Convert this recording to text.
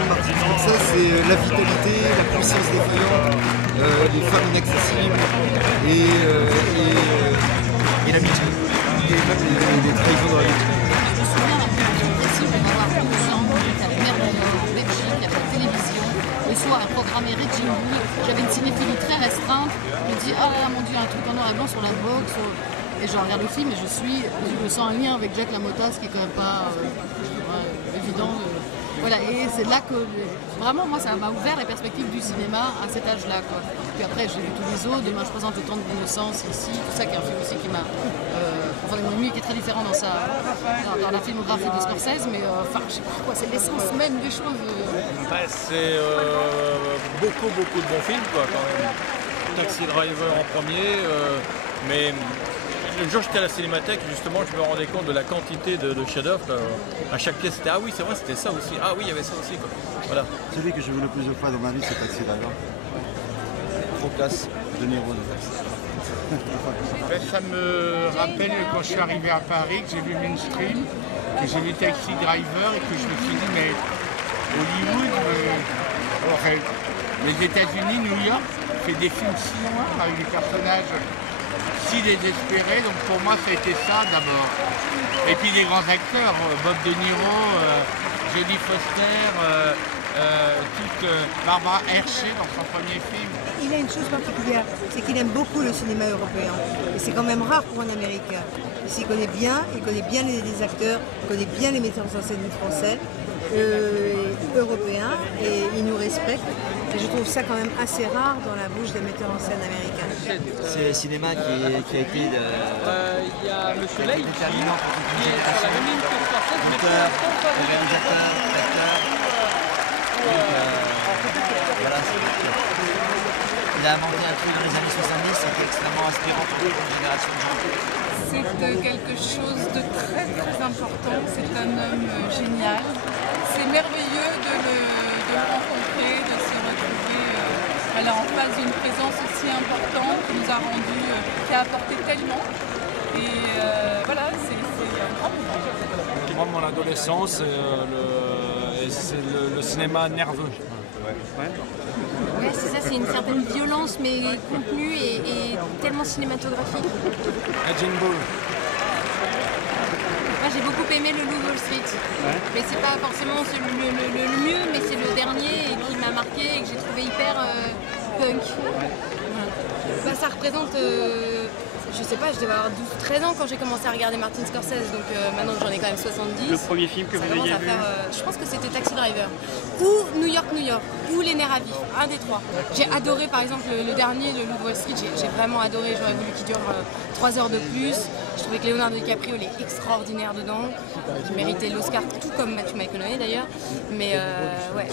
de Martin Scorsese, c'est la vitalité, la puissance défaillante, les femmes inaccessibles et l'amitié. Et même les trahisons dans l'amitié. Je me souviens d'un film précis pour avoir 12 ans, j'étais à Merveilleux, en Belgique, il y avait la télévision. Le soir, un programme Raging Bull. J'avais une cinéphilie très restreinte. Je me dis, ah là, mon Dieu, un truc en noir et blanc sur la boxe. Et je regarde le film et je sens un lien avec Jack LaMotta, ce qui est quand même pas évident. Voilà, et c'est là que vraiment, moi, ça m'a ouvert les perspectives du cinéma à cet âge-là. Puis après, j'ai vu tous les autres. Demain, je présente Le Temps de l'innocence ici. Tout ça qui est un film aussi qui m'a. Enfin, mon nuit qui est très différent dans la filmographie de Scorsese, mais enfin, je sais pas quoi, c'est l'essence même des choses. C'est beaucoup de bons films, quoi, quand même. Taxi Driver en premier, mais. Le jour j'étais à la Cinémathèque, justement, je me rendais compte de la quantité de chefs-d'œuvre. À chaque pièce, c'était ah oui, c'est vrai, c'était ça aussi. Ah oui, il y avait ça aussi, quoi. Voilà. Celui que j'ai vu le plus de fois dans ma vie, c'est Taxi Driver. Trop classe, De Niro de Taxi. Ça me rappelle quand je suis arrivé à Paris, que j'ai vu Mainstream, que j'ai vu Taxi Driver et que je me suis dit, mais Hollywood, les États-Unis, New York, fait des films si noirs avec des personnages si désespérés. Donc pour moi, ça a été ça d'abord. Et puis des grands acteurs, Bob De Niro, Jodie Foster, Barbara Hershey dans son premier film. Il a une chose particulière, c'est qu'il aime beaucoup le cinéma européen. Et c'est quand même rare pour un Américain. Il s'y connaît bien, il connaît bien les acteurs, il connaît bien les metteurs en scène français, européens, et il nous respecte. Et je trouve ça quand même assez rare dans la bouche des metteurs en scène américains. C'est le cinéma qui a été il y a le soleil déterminant pour toute qui est sur la même ligne que Scorsese, mais l'auteur, le réalisateur, l'acteur. Voilà, il a inventé un truc dans les années 70, c'était extrêmement inspirant pour toute une génération de gens. C'est quelque chose de très important, c'est un homme génial. C'est merveilleux de le rencontrer, de se retrouver en face d'une présence aussi importante qui nous a rendu, qui a apporté tellement. Et voilà, c'est un grand moment. Moi, mon adolescence, c'est le cinéma nerveux. Ouais, c'est ça, c'est une certaine violence, mais contenue et tellement cinématographique. Raging Bull. Moi, j'ai beaucoup aimé Le Loup de Wall Street. Ouais. Mais c'est pas forcément le mieux, mais c'est le dernier et qui m'a marqué et que j'ai trouvé hyper punk. Ouais. Bah, ça représente, je sais pas, je devais avoir 12-13 ans quand j'ai commencé à regarder Martin Scorsese, donc maintenant j'en ai quand même 70. Le premier film que vous ayez vu je pense que c'était Taxi Driver, ou New York, ou Les Nerfs à vif, un des trois. J'ai adoré par exemple le dernier, Le Loup de Wall Street, j'ai vraiment adoré, j'aurais voulu qu'il dure 3 heures de plus. Je trouvais que Leonardo DiCaprio il est extraordinaire dedans, il méritait l'Oscar, tout comme Matthew McConaughey d'ailleurs, mais ouais.